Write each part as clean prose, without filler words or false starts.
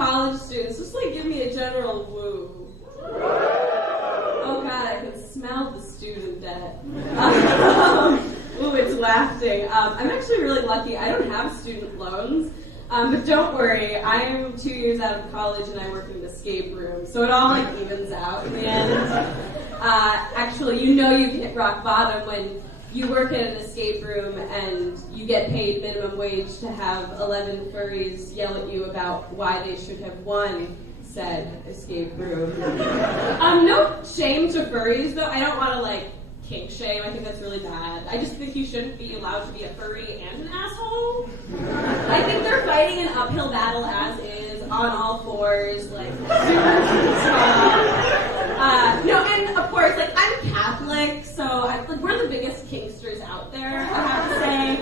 college students, just like give me a general woo. Oh God, I can smell the student debt. Ooh, it's wafting. I'm actually really lucky. I don't have student loans. But don't worry, I'm 2 years out of college and I work in an escape room, so it all like evens out in the end. Actually, you know you've hit rock bottom when you work in an escape room and you get paid minimum wage to have 11 furries yell at you about why they should have won said escape room. No shame to furries though. I don't want to like kink shame. I think that's really bad. I just think you shouldn't be allowed to be a furry and an asshole. I think they're fighting an uphill battle as is, on all fours, like no, and of course, like I'm Catholic, so like we're the biggest kinksters out there. I have to say,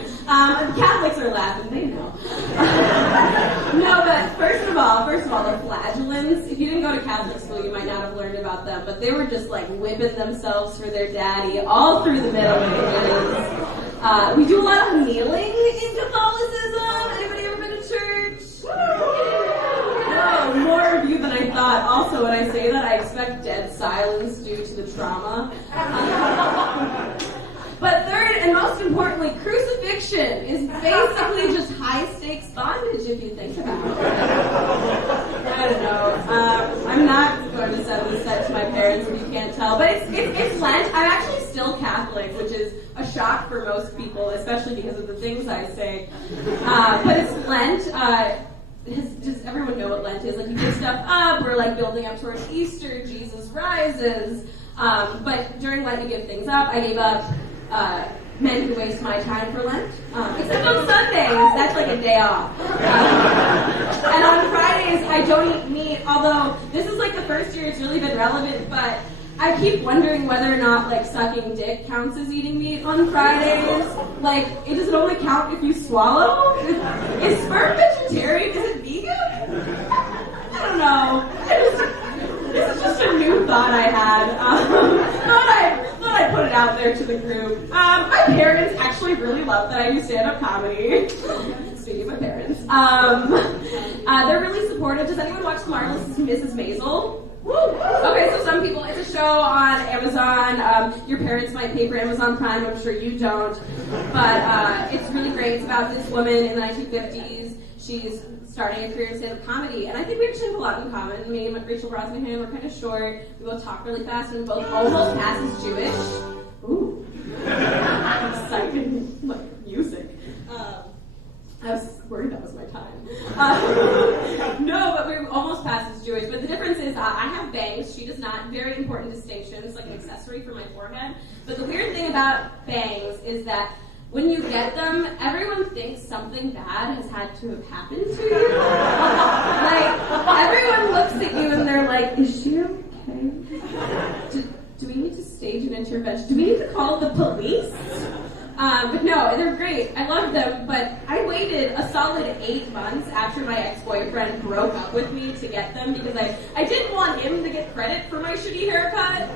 Catholics are laughing. They know. No, but first of all, the flagellants. If you didn't go to Catholic school, you might not have learned about them. But they were just like whipping themselves for their daddy all through the Middle Ages. We do a lot of kneeling in Catholicism. Anybody ever been to church? Oh, more of you than I thought. Also, when I say that, I expect dead silence due to the trauma. But third, and most importantly, crucifixion is basically just high-stakes bondage, if you think about it. I don't know. I'm not going to send this set to my parents if you can't tell, but it's Lent. I'm actually still Catholic, which is a shock for most people, especially because of the things I say. But it's Lent. Does everyone know what Lent is? Like, you give stuff up, we're like building up towards Easter, Jesus rises. But during Lent, you give things up. I gave up men who waste my time for Lent. Except on Sundays, that's like a day off. And on Fridays, I don't eat meat, although this is like the first year it's really been relevant, but I keep wondering whether or not like sucking dick counts as eating meat on Fridays. Like, does it only count if you swallow? Is sperm vegetarian? Is it vegan? I don't know. This is just a new thought I had. Thought I'd put it out there to the group. My parents actually really love that I do stand-up comedy. Speaking of my parents. They're really supportive. Does anyone watch The Marvelous Mrs. Maisel? Okay, so some people, it's a show on Amazon. Your parents might pay for Amazon Prime, I'm sure you don't. But it's really great. It's about this woman in the 1950s. She's starting a career in stand-up comedy, and I think we actually have a lot in common. Me and Rachel Brosnahan, we're kind of short. We both talk really fast, and we both almost pass as Jewish. Ooh. Exciting, like, music. I was worried that was my time. No, but we almost passed as Jewish. But the difference is I have bangs. She does not. Very important distinction. It's like an accessory for my forehead. But the weird thing about bangs is that when you get them, everyone thinks something bad has had to have happened to you. Like, everyone looks at you and they're like, is she okay? Do we need to stage an intervention? Do we need to call the police? But no, they're great. I love them, but I waited a solid 8 months after my ex-boyfriend broke up with me to get them because I didn't want him to get credit for my shitty haircut.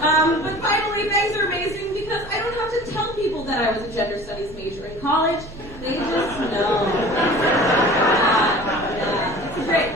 But finally, bangs are amazing because I don't have to tell people that I was a gender studies major in college. They just know. Yeah, it's great.